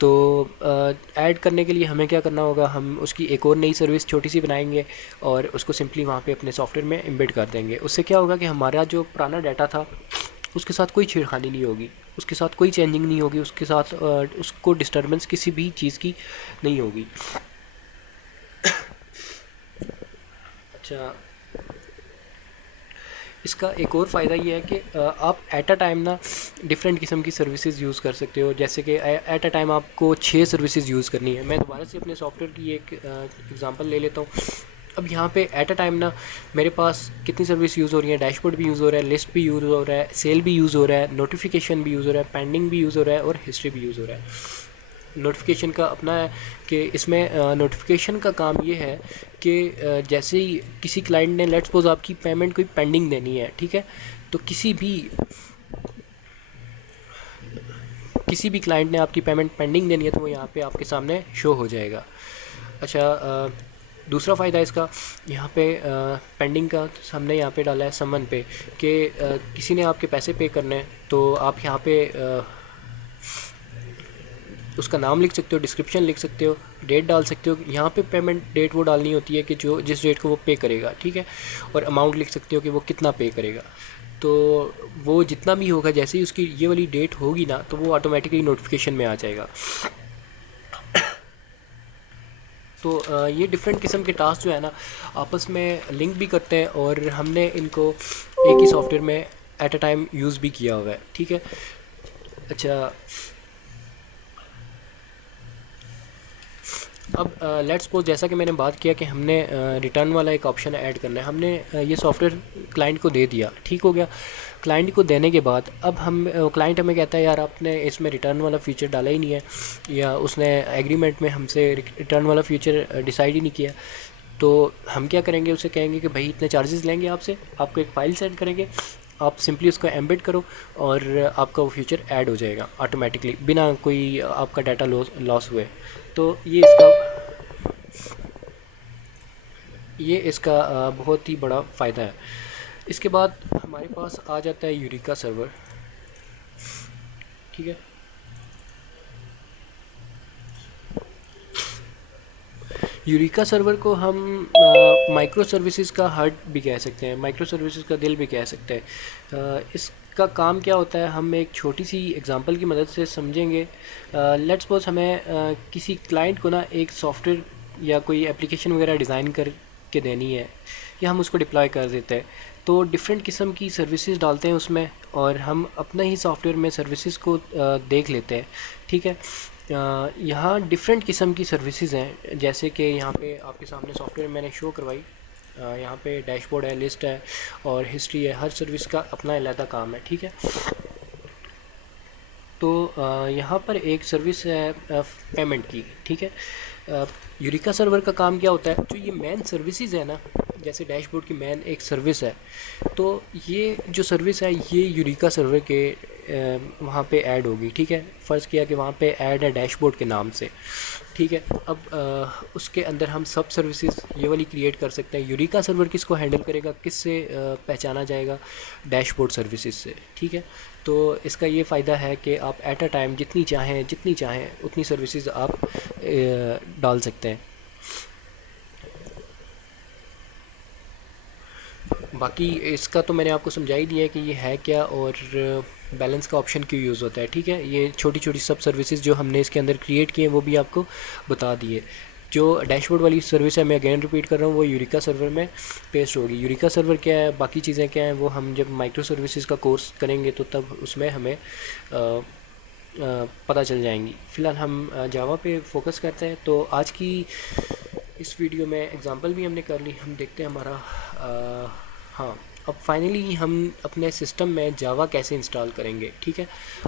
तो ऐड करने के लिए हमें क्या करना होगा, हम उसकी एक और नई सर्विस छोटी सी बनाएंगे और उसको सिंपली वहाँ पे अपने सॉफ्टवेयर में एम्बेड कर देंगे। उससे क्या होगा कि हमारा जो पुराना डाटा था उसके साथ कोई छेड़खानी नहीं होगी, उसके साथ कोई चेंजिंग नहीं होगी, उसके साथ उसको डिस्टर्बेंस किसी भी चीज़ की नहीं होगी। अच्छा, इसका एक और फ़ायदा ये है कि आप एट अ टाइम ना डिफरेंट किस्म की सर्विसेज यूज़ कर सकते हो। जैसे कि एट अ टाइम आपको 6 सर्विसेज यूज़ करनी है। मैं दोबारा से अपने सॉफ्टवेयर की एक एग्जांपल ले लेता हूँ। अब यहाँ पे एट अ टाइम ना मेरे पास कितनी सर्विस यूज़ हो रही है, डैशबोर्ड भी यूज़ हो रहा है, लिस्ट भी यूज़ हो रहा है, सेल भी यूज़ हो रहा है, नोटिफिकेशन भी यूज़ हो रहा है, पेंडिंग भी यूज़ हो रहा है और हिस्ट्री भी यूज़ हो रहा है। नोटिफिकेशन का अपना है कि इसमें नोटिफिकेशन का काम ये है कि जैसे ही किसी क्लाइंट ने लेट्स सपोज आपकी पेमेंट कोई पेंडिंग देनी है, ठीक है, तो किसी भी क्लाइंट ने आपकी पेमेंट पेंडिंग देनी है तो वो यहाँ पे आपके सामने शो हो जाएगा। अच्छा, दूसरा फ़ायदा इसका यहाँ पे पेंडिंग का हमने यहाँ पे डाला है समन पे कि किसी ने आपके पैसे पे करने हैं तो आप यहाँ पे उसका नाम लिख सकते हो, डिस्क्रिप्शन लिख सकते हो, डेट डाल सकते हो। यहाँ पे पेमेंट डेट वो डालनी होती है कि जो जिस डेट को वो पे करेगा, ठीक है, और अमाउंट लिख सकते हो कि वो कितना पे करेगा। तो वो जितना भी होगा, जैसे ही उसकी ये वाली डेट होगी ना तो वो ऑटोमेटिकली नोटिफिकेशन में आ जाएगा। तो ये डिफरेंट किस्म के टास्क जो है ना आपस में लिंक भी करते हैं और हमने इनको एक ही सॉफ्टवेयर में एट अ टाइम यूज़ भी किया हुआ है, ठीक है। अच्छा, अब लेट्स सपोज जैसा कि मैंने बात किया कि हमने रिटर्न वाला एक ऑप्शन ऐड करना है, हमने ये सॉफ्टवेयर क्लाइंट को दे दिया, ठीक हो गया। क्लाइंट को देने के बाद अब हम क्लाइंट हमें कहता है यार आपने इसमें रिटर्न वाला फीचर डाला ही नहीं है, या उसने एग्रीमेंट में हमसे रिटर्न वाला फीचर डिसाइड ही नहीं किया। तो हम क्या करेंगे, उसे कहेंगे कि भाई इतने चार्जेस लेंगे आपसे, आपको एक फ़ाइल सेंड करेंगे, आप सिंपली उसको एम्बेड करो और आपका वो फीचर ऐड हो जाएगा ऑटोमेटिकली बिना कोई आपका डाटा लॉस हुए। तो ये इसका बहुत ही बड़ा फ़ायदा है। इसके बाद हमारे पास आ जाता है यूरिका सर्वर, ठीक है। यूरिका सर्वर को हम माइक्रो सर्विसेज का हार्ट भी कह सकते हैं, माइक्रो सर्विसेज का दिल भी कह सकते हैं। इसका काम क्या होता है हम एक छोटी सी एग्जांपल की मदद से समझेंगे। लेट्स सपोज हमें किसी क्लाइंट को ना एक सॉफ्टवेयर या कोई एप्लीकेशन वगैरह डिज़ाइन कर के देनी है, या हम उसको डिप्लॉय कर देते हैं, तो डिफरेंट किस्म की सर्विसेज डालते हैं उसमें, और हम अपना ही सॉफ्टवेयर में सर्विसेज को देख लेते हैं, ठीक है। यहाँ डिफरेंट किस्म की सर्विसेज हैं, जैसे कि यहाँ पे आपके सामने सॉफ्टवेयर मैंने शो करवाई। यहाँ पे डैशबोर्ड है, लिस्ट है और हिस्ट्री है, हर सर्विस का अपना अलग काम है, ठीक है। तो यहाँ पर एक सर्विस है पेमेंट की, ठीक है। यूरिका सर्वर का काम क्या होता है, जो ये मेन सर्विसेज है ना, जैसे डैशबोर्ड की मेन एक सर्विस है, तो ये जो सर्विस है ये यूरिका सर्वर के वहाँ पे ऐड होगी, ठीक है। फ़र्ज़ किया कि वहाँ पे ऐड है डैशबोर्ड के नाम से, ठीक है। अब उसके अंदर हम सब सर्विसेज ये वाली क्रिएट कर सकते हैं। यूरिका सर्वर किसको हैंडल करेगा, किससे पहचाना जाएगा, डैशबोर्ड सर्विसेज से, ठीक है। तो इसका ये फ़ायदा है कि आप एट अ टाइम जितनी चाहें उतनी सर्विसेज आप डाल सकते हैं। बाकी इसका तो मैंने आपको समझा ही दिया है कि ये है क्या और बैलेंस का ऑप्शन क्यों यूज़ होता है, ठीक है। ये छोटी छोटी सब सर्विसेज जो हमने इसके अंदर क्रिएट किए हैं वो भी आपको बता दिए। जो डैशबोर्ड वाली सर्विस है, मैं अगेन रिपीट कर रहा हूँ, वो यूरिका सर्वर में पेस्ट होगी। यूरिका सर्वर क्या है, बाकी चीज़ें क्या हैं, वो हम जब माइक्रो सर्विसेज का कोर्स करेंगे तो तब उसमें हमें पता चल जाएंगी। फ़िलहाल हम जावा पे फोकस करते हैं। तो आज की इस वीडियो में एग्जांपल भी हमने कर ली, हम देखते हैं हमारा हाँ, अब फाइनली हम अपने सिस्टम में जावा कैसे इंस्टॉल करेंगे, ठीक है,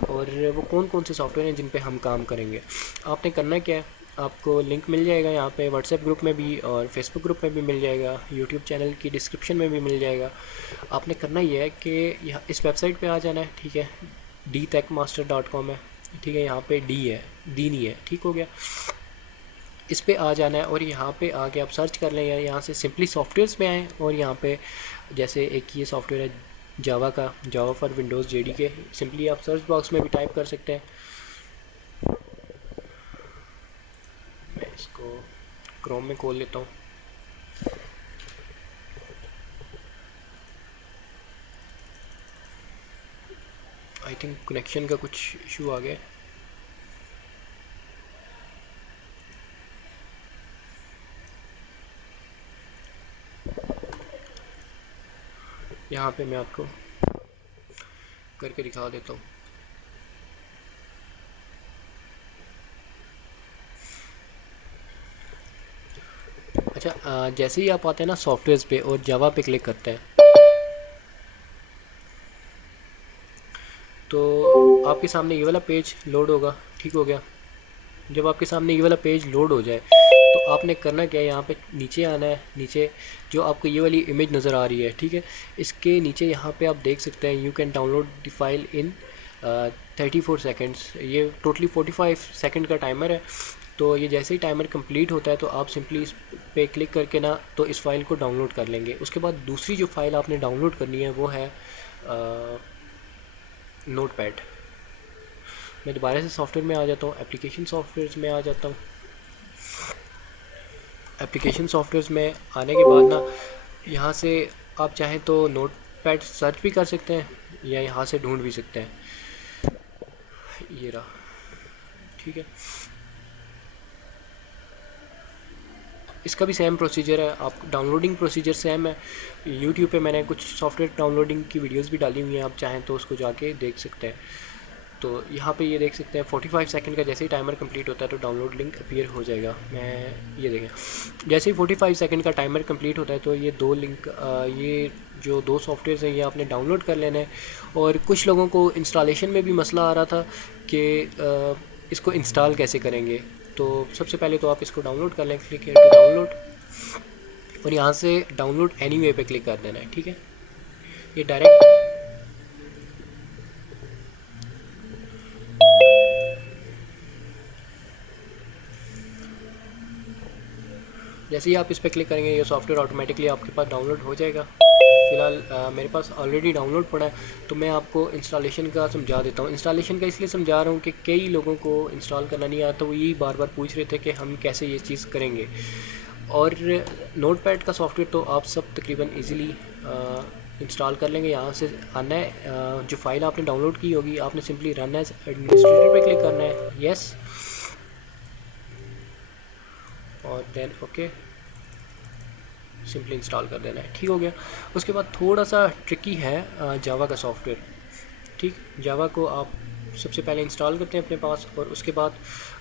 और वो कौन कौन से सॉफ्टवेयर हैं जिन पे हम काम करेंगे। आपने करना क्या है, आपको लिंक मिल जाएगा यहाँ पे व्हाट्सएप ग्रुप में भी और फेसबुक ग्रुप में भी मिल जाएगा, यूट्यूब चैनल की डिस्क्रिप्शन में भी मिल जाएगा। आपने करना ये है कि यहाँ इस वेबसाइट पे आ जाना है, ठीक है, dtechmaster.com है, ठीक है। यहाँ पे डी है, दी नहीं है, ठीक हो गया। इस पे आ जाना है और यहाँ पे आके आप सर्च कर लें, या यहाँ से सिंपली सॉफ्टवेयर्स में आएँ और यहाँ पे जैसे एक ये सॉफ्टवेयर है जावा का, जावा फॉर विंडोज़ जेडीके, सिंपली आप सर्च बॉक्स में भी टाइप कर सकते हैं। मैं इसको क्रोम में खोल लेता हूँ। आई थिंक कनेक्शन का कुछ इशू आ गया। यहाँ पे मैं आपको करके दिखा देता हूँ। अच्छा, जैसे ही आप आते हैं ना सॉफ्टवेयर्स पे और जावा पे क्लिक करते हैं, तो आपके सामने ये वाला पेज लोड होगा, ठीक हो गया। जब आपके सामने ये वाला पेज लोड हो जाए तो आपने करना क्या है, यहाँ पे नीचे आना है। नीचे जो आपको ये वाली इमेज नज़र आ रही है, ठीक है, इसके नीचे यहाँ पे आप देख सकते हैं you can download the file in 34 seconds. ये टोटली 45 सेकंड का टाइमर है। तो ये जैसे ही टाइमर कंप्लीट होता है तो आप सिंपली इस पे क्लिक करके ना तो इस फाइल को डाउनलोड कर लेंगे। उसके बाद दूसरी जो फाइल आपने डाउनलोड करनी है वो है नोटपैड। मैं दोबारा से सॉफ्टवेयर में आ जाता हूँ, एप्लीकेशन सॉफ्टवेयर में आ जाता हूँ। एप्लीकेशन सॉफ्टवेयर में आने के बाद ना यहाँ से आप चाहें तो नोटपैड सर्च भी कर सकते हैं या यहाँ से ढूंढ भी सकते हैं। ये रहा, ठीक है। इसका भी सेम प्रोसीजर है, आप डाउनलोडिंग प्रोसीजर सेम है। यूट्यूब पे मैंने कुछ सॉफ्टवेयर डाउनलोडिंग की वीडियोस भी डाली हुई हैं, आप चाहें तो उसको जाके देख सकते हैं। तो यहाँ पे ये देख सकते हैं 45 सेकंड का जैसे ही टाइमर कंप्लीट होता है तो डाउनलोड लिंक अपीयर हो जाएगा। मैं ये देखें जैसे ही 45 सेकंड का टाइमर कंप्लीट होता है तो ये दो लिंक ये जो दो सॉफ्टवेयर हैं ये आपने डाउनलोड कर लेना है। और कुछ लोगों को इंस्टॉलेशन में भी मसला आ रहा था कि इसको इंस्टॉल कैसे करेंगे। तो सबसे पहले तो आप इसको डाउनलोड कर लें, क्लिक हियर टू डाउनलोड और यहाँ से डाउनलोड एनीवे पे क्लिक कर देना है। ठीक है, ये डायरेक्ट जैसे ही आप इस पर क्लिक करेंगे ये सॉफ्टवेयर ऑटोमेटिकली आपके पास डाउनलोड हो जाएगा। फ़िलहाल मेरे पास ऑलरेडी डाउनलोड पड़ा है तो मैं आपको इंस्टॉलेशन का समझा देता हूँ। इंस्टॉलेशन का इसलिए समझा रहा हूँ कि कई लोगों को इंस्टॉल करना नहीं आता, वो यही बार बार पूछ रहे थे कि हम कैसे ये चीज़ करेंगे। और नोटपैड का सॉफ्टवेयर तो आप सब तकरीबन ईज़िली इंस्टॉल कर लेंगे। यहाँ से आना है, जो फाइल आपने डाउनलोड की होगी आपने सिंपली रन एज एडमिनिस्ट्रेटर पे क्लिक करना है, यस, और देन ओके सिंपली इंस्टॉल कर देना है। ठीक हो गया। उसके बाद थोड़ा सा ट्रिकी है जावा का सॉफ्टवेयर। ठीक, जावा को आप सबसे पहले इंस्टॉल करते हैं अपने पास और उसके बाद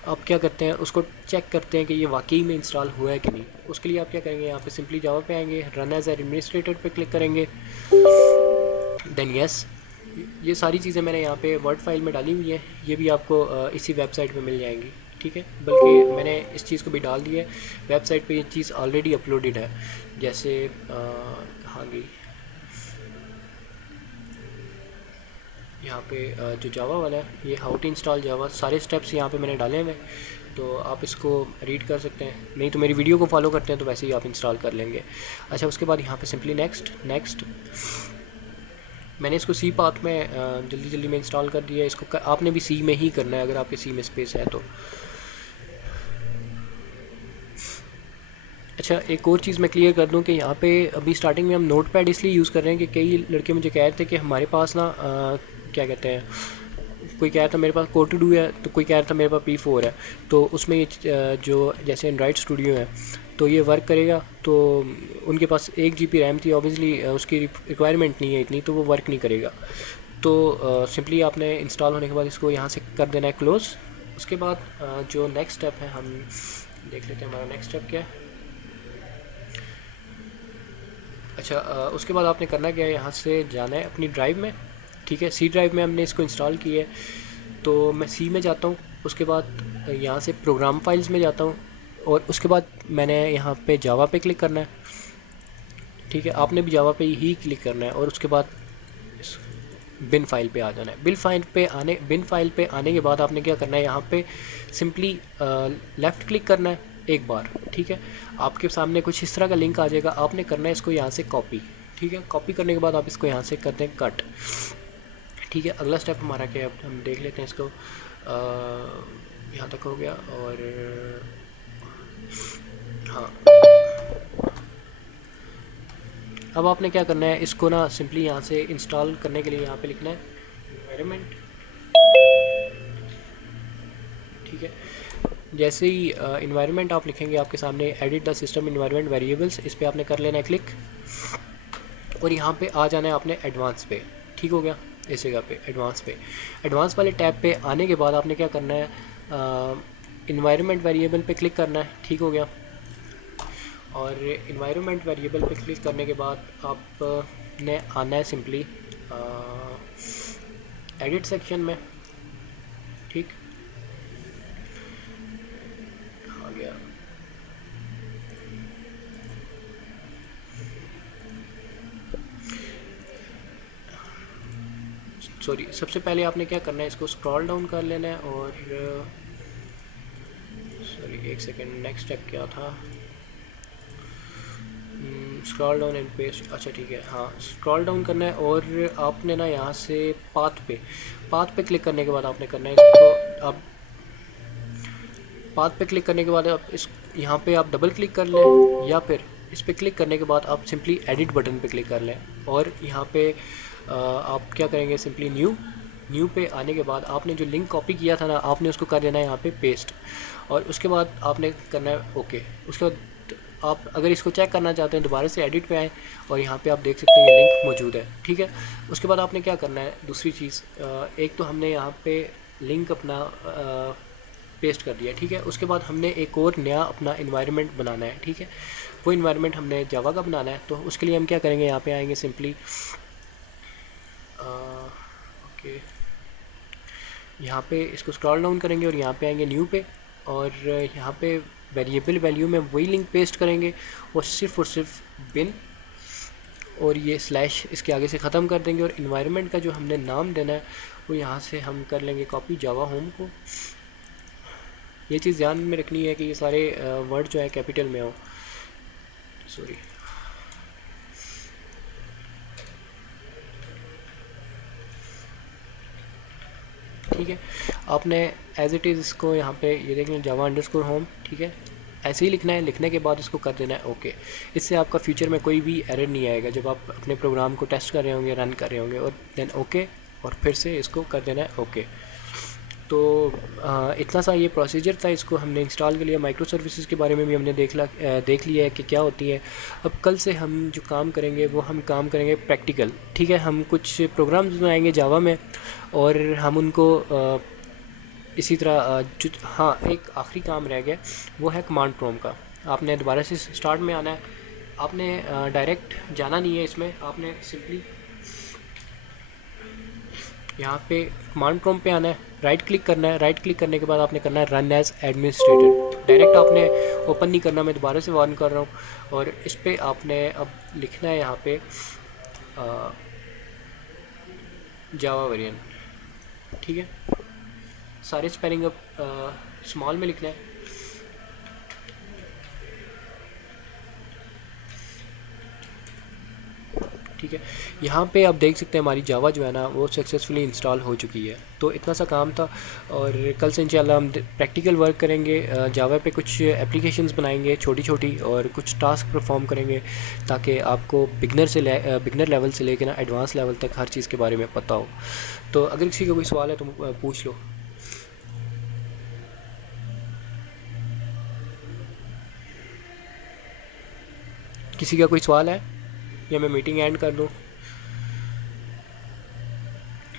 आप क्या करते हैं उसको चेक करते हैं कि ये वाकई में इंस्टॉल हुआ है कि नहीं। उसके लिए आप क्या करेंगे, यहाँ पे सिंपली जावा पे आएंगे, रन एज एडमिनिस्ट्रेटर पे क्लिक करेंगे, देन यस। ये सारी चीज़ें मैंने यहाँ पे वर्ड फाइल में डाली हुई है, ये भी आपको इसी वेबसाइट पे मिल जाएंगी। ठीक है, बल्कि मैंने इस चीज़ को भी डाल दिया है वेबसाइट पे, ये चीज़ ऑलरेडी अपलोडेड है। जैसे हाँ जी, यहाँ पे जो जावा वाला है ये हाउ टू इंस्टॉल जावा, सारे स्टेप्स यहाँ पे मैंने डाले हुए हैं, तो आप इसको रीड कर सकते हैं। नहीं तो मेरी वीडियो को फॉलो करते हैं तो वैसे ही आप इंस्टॉल कर लेंगे। अच्छा, उसके बाद यहाँ पे सिंपली नेक्स्ट नेक्स्ट, मैंने इसको सी पाथ में जल्दी जल्दी में इंस्टॉल कर दिया। इसको आपने भी सी में ही करना है अगर आपके सी में स्पेस है तो। अच्छा, एक और चीज़ मैं क्लियर कर दूं कि यहाँ पे अभी स्टार्टिंग में हम नोटपैड इसलिए यूज़ कर रहे हैं कि कई लड़के मुझे कह रहे थे कि हमारे पास ना क्या कहते हैं, कोई कह रहा था मेरे पास कोर टू डू है तो कोई कह रहा था मेरे पास P4 है, तो उसमें ये जो जैसे एंड्रॉइड स्टूडियो है तो ये वर्क करेगा। तो उनके पास 1 GB रैम थी, ऑब्वियसली उसकी रिक्वायरमेंट नहीं है इतनी, तो वो वर्क नहीं करेगा। तो सिंपली आपने इंस्टॉल होने के बाद इसको यहाँ से कर देना है क्लोज़। उसके बाद जो नेक्स्ट स्टेप है हम देख लेते हैं, हमारा नेक्स्ट स्टेप क्या है। अच्छा, उसके बाद आपने करना क्या है, यहाँ से जाना है अपनी ड्राइव में। ठीक है, सी ड्राइव में हमने इसको इंस्टॉल किया है तो मैं सी में जाता हूँ। उसके बाद यहाँ से प्रोग्राम फाइल्स में जाता हूँ और उसके बाद मैंने यहाँ पे जावा पे क्लिक करना है। ठीक है, आपने भी जावा पे ही क्लिक करना है और उसके बाद बिन फाइल पे आ जाना है। बिन फाइल पे आने के बाद आपने क्या करना है, यहाँ पे सिंपली लेफ़्ट क्लिक करना है एक बार। ठीक है, आपके सामने कुछ इस तरह का लिंक आ जाएगा, आपने करना है इसको यहाँ से कॉपी। ठीक है, कॉपी करने के बाद आप इसको यहाँ से करते हैं कट। ठीक है, अगला स्टेप हमारा क्या है, अब हम देख लेते हैं इसको। यहाँ तक हो गया और हाँ, अब आपने क्या करना है, इसको ना सिंपली यहाँ से इंस्टॉल करने के लिए यहाँ पे लिखना है एनवायरनमेंट। ठीक है, जैसे ही इन्वायरमेंट आप लिखेंगे आपके सामने edit the system environment variables, इस पर आपने कर लेना है क्लिक और यहाँ पे आ जाना है आपने एडवांस पे। ठीक हो गया, इस जगह पे एडवांस वाले टैब पे आने के बाद आपने क्या करना है, इन्वायरमेंट वेरिएबल पे क्लिक करना है। ठीक हो गया, और इन्वायरमेंट वेरिएबल पे क्लिक करने के बाद आपने आना है सिंपली एडिट सेक्शन में। ठीक, आ गया। सॉरी, सबसे पहले आपने क्या करना है, इसको स्क्रॉल डाउन कर लेना है और सॉरी एक सेकेंड, नेक्स्ट स्टेप क्या था, स्क्रॉल डाउन एंड पेस्ट। अच्छा ठीक है, हाँ स्क्रॉल डाउन करना है और आपने ना यहाँ से पाथ पे क्लिक करने के बाद आपने करना है इसको, आप पाथ पे क्लिक करने के बाद आप इस यहाँ पे आप डबल क्लिक कर लें या फिर इस पर क्लिक करने के बाद आप सिंपली एडिट बटन पे क्लिक कर लें और यहाँ पे आप क्या करेंगे, सिंपली न्यू पे आने के बाद आपने जो लिंक कॉपी किया था ना, आपने उसको कर देना है यहाँ पे पेस्ट और उसके बाद आपने करना है ओके। उसके बाद आप अगर इसको चेक करना चाहते हैं दोबारा से एडिट पे आएँ और यहाँ पे आप देख सकते हैं ये लिंक मौजूद है, ठीक है। उसके बाद आपने क्या करना है, दूसरी चीज़, एक तो हमने यहाँ पे लिंक अपना पेस्ट कर दिया, ठीक है। उसके बाद हमने एक और नया अपना इन्वायरमेंट बनाना है, ठीक है। वो इन्वायरमेंट हमने जावा का बनाना है, तो उसके लिए हम क्या करेंगे, यहाँ पे आएंगे सिंपली, ओके, यहाँ पे इसको स्क्रॉल डाउन करेंगे और यहाँ पे आएंगे न्यू पे, और यहाँ पे वेरिएबल वैल्यू में वही लिंक पेस्ट करेंगे और सिर्फ बिन, और ये स्लैश इसके आगे से ख़त्म कर देंगे, और इन्वायरमेंट का जो हमने नाम देना है वो यहाँ से हम कर लेंगे कॉपी जावा होम को। ये चीज़ ध्यान में रखनी है कि ये सारे वर्ड जो है कैपिटल में हो, सॉरी। ठीक है, आपने एज इट इज़ इसको यहाँ पे ये देख लें जावा अंडरस्कोर होम, ठीक है, ऐसे ही लिखना है। लिखने के बाद इसको कर देना है ओके। इससे आपका फ्यूचर में कोई भी एरर नहीं आएगा जब आप अपने प्रोग्राम को टेस्ट कर रहे होंगे, रन कर रहे होंगे, और देन ओके, और फिर से इसको कर देना है ओके। तो इतना सा ये प्रोसीजर था, इसको हमने इंस्टॉल कर लिया। माइक्रो सर्विसेज के बारे में भी हमने देख लिया है कि क्या होती है। अब कल से हम जो काम करेंगे वो हम काम करेंगे प्रैक्टिकल, ठीक है। हम कुछ प्रोग्राम्स बनाएंगे जावा में और हम उनको इसी तरह हाँ, एक आखिरी काम रह गया, वो है कमांड प्रॉम्प्ट का। आपने दोबारा से स्टार्ट में आना है, आपने डायरेक्ट जाना नहीं है इसमें, आपने सिंपली यहाँ पे कमांड प्रॉम्प्ट पे आना है, राइट क्लिक करना है। राइट क्लिक करने के बाद आपने करना है रन एज एडमिनिस्ट्रेटर। डायरेक्ट आपने ओपन नहीं करना, मैं दोबारा से वार्न कर रहा हूँ। और इस पर आपने अब लिखना है यहाँ पे जावा वेरिएंट, ठीक है। सारे स्पेलिंग अब स्मॉल में लिखना है, ठीक है। यहाँ पे आप देख सकते हैं हमारी जावा जो है ना वो सक्सेसफुली इंस्टॉल हो चुकी है। तो इतना सा काम था, और कल से इंशाल्लाह हम प्रैक्टिकल वर्क करेंगे, जावा पे कुछ एप्लीकेशंस बनाएंगे छोटी छोटी, और कुछ टास्क परफॉर्म करेंगे, ताकि आपको बिगनर लेवल से लेकर ना एडवांस लेवल तक हर चीज़ के बारे में पता हो। तो अगर किसी का कोई सवाल है तो पूछ लो। किसी का कोई सवाल है या मैं मीटिंग एंड कर दूँ?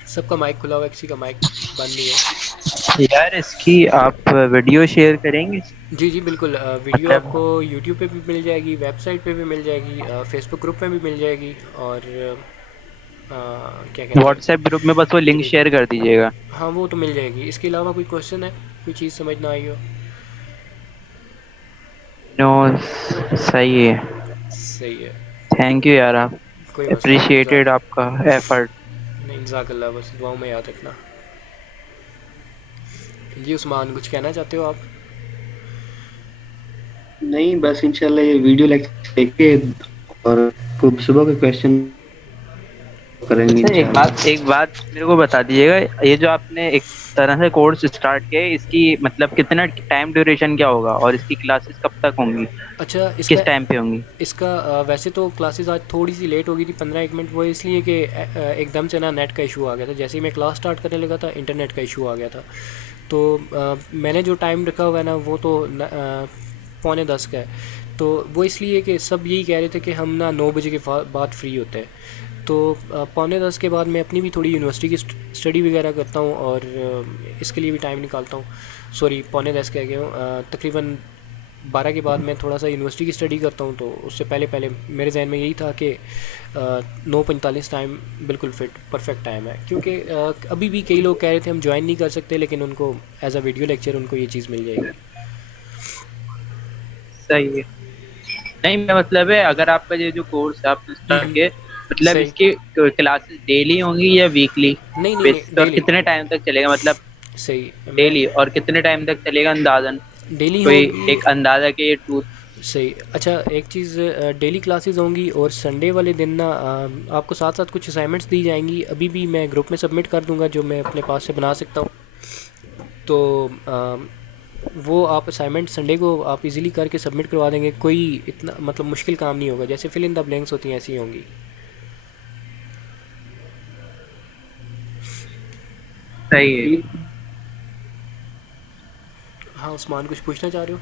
सबका माइक खुला हुआ है, किसी का माइक बंद नहीं है। यार इसकी आप वीडियो शेयर करेंगे? जी जी बिल्कुल, वीडियो मतलब आपको यूट्यूब पे भी मिल जाएगी, वेबसाइट पे भी मिल जाएगी, फेसबुक ग्रुप में भी मिल जाएगी, और क्या कहते हैं, व्हाट्सएप ग्रुप में बस वो लिंक जी जी, शेयर कर दीजिएगा। हाँ वो तो मिल जाएगी। इसके अलावा कोई क्वेश्चन है, कोई चीज़ समझ ना आई हो? नो, सही है। सही है, थैंक यू यार, आप कोई मसला नहीं। अप्रिशिएटेड आपका एफर्ट। नहीं, जज़ाकल्लाह, बस दुआओं में याद रखना। जी उस्मान, कुछ कहना चाहते हो आप? नहीं, बस इंशाल्लाह ये वीडियो लेक्चर देख के और खूब सुबह के क्वेश्चन करेंगे अच्छा, इंशाल्लाह। एक बात मेरे को बता दीजिएगा, ये जो आपने एक तरह से कोर्स स्टार्ट किया है, इसकी मतलब कितना टाइम ड्यूरेशन क्या होगा और इसकी क्लासेस कब तक होंगी, अच्छा, किस टाइम पे होंगी? इसका वैसे तो क्लासेस आज थोड़ी सी लेट हो गई थी, 15-1 मिनट। वो इसलिए कि एकदम से ना नेट का इशू आ गया था। जैसे ही मैं क्लास स्टार्ट करने लगा था, इंटरनेट का इशू आ गया था। तो मैंने जो टाइम रखा हुआ है ना वो तो 9:45 का है। तो वो इसलिए कि सब यही कह रहे थे कि हम ना 9 बजे के बाद फ्री होते हैं। तो 9:45 के बाद मैं अपनी भी थोड़ी यूनिवर्सिटी की स्टडी वगैरह करता हूँ, और इसके लिए भी टाइम निकालता हूँ। सॉरी, 9:45 कह गया हूँ, तकरीबन 12 के बाद मैं थोड़ा सा यूनिवर्सिटी की स्टडी करता हूँ। तो उससे पहले पहले मेरे जहन में यही था कि 9:45 टाइम बिल्कुल परफेक्ट टाइम है, क्योंकि अभी भी कई लोग कह रहे थे हम ज्वाइन नहीं कर सकते, लेकिन उनको एज अ वीडियो लेक्चर उनको ये चीज़ मिल जाएगी। सही है। नहीं, मैं मतलब है, अगर आपका ये जो कोर्स है आपने स्टार्ट किया, मतलब सही। इसकी क्लासेस डेली होंगी या वीकली नहीं नहीं नहीं, बेसिस पे, और डेली। कितने टाइम तक चलेगा, मतलब सही, मैं डेली, और कितने टाइम तक चलेगा अंदाजन? डेली कोई होंगी। एक अंदाजा कि ये टू? सही, अच्छा, एक चीज़, डेली क्लासेस होंगी, और संडे वाले दिन ना आपको साथ साथ कुछ असाइनमेंट्स दी जाएंगी। अभी भी मैं ग्रुप में सबमिट कर दूंगा जो मैं अपने पास से बना सकता हूँ। तो वो आप असाइनमेंट संडे को आप इजीली करके सबमिट करवा देंगे। कोई इतना मतलब मुश्किल काम नहीं होगा, जैसे फिल इन द ब्लैंक्स होती हैं ऐसी होंगी। सही है। ठीक। हाँ उस्मान, कुछ पूछना चाह रहे हो?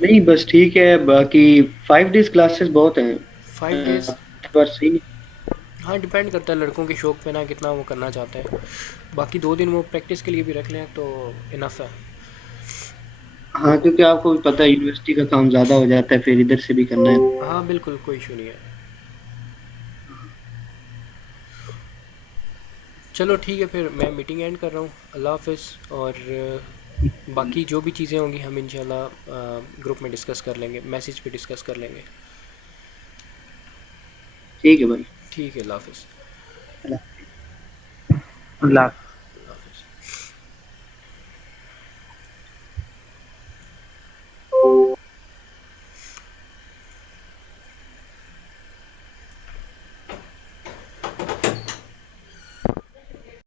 नहीं बस ठीक है, बाकी 5 डेज क्लासेस बहुत हैं। 5 डेज़? पर सही। हाँ, डिपेंड करता है लड़कों के शौक पे ना, कितना वो करना चाहते हैं। बाकी 2 दिन वो प्रैक्टिस के लिए भी रख लें तो इनफ है। हाँ, क्योंकि आपको भी पता है यूनिवर्सिटी का काम ज्यादा हो जाता है, फिर इधर से भी करना है। हाँ बिल्कुल, कोई इशू नहीं है। चलो ठीक है, फिर मैं मीटिंग एंड कर रहा हूँ। अल्लाह हाफिज़। और बाकी जो भी चीज़ें होंगी हम इंशाल्लाह ग्रुप में डिस्कस कर लेंगे, मैसेज पे डिस्कस कर लेंगे। ठीक है भाई। ठीक है, अल्लाह हाफिज़। अल्लाह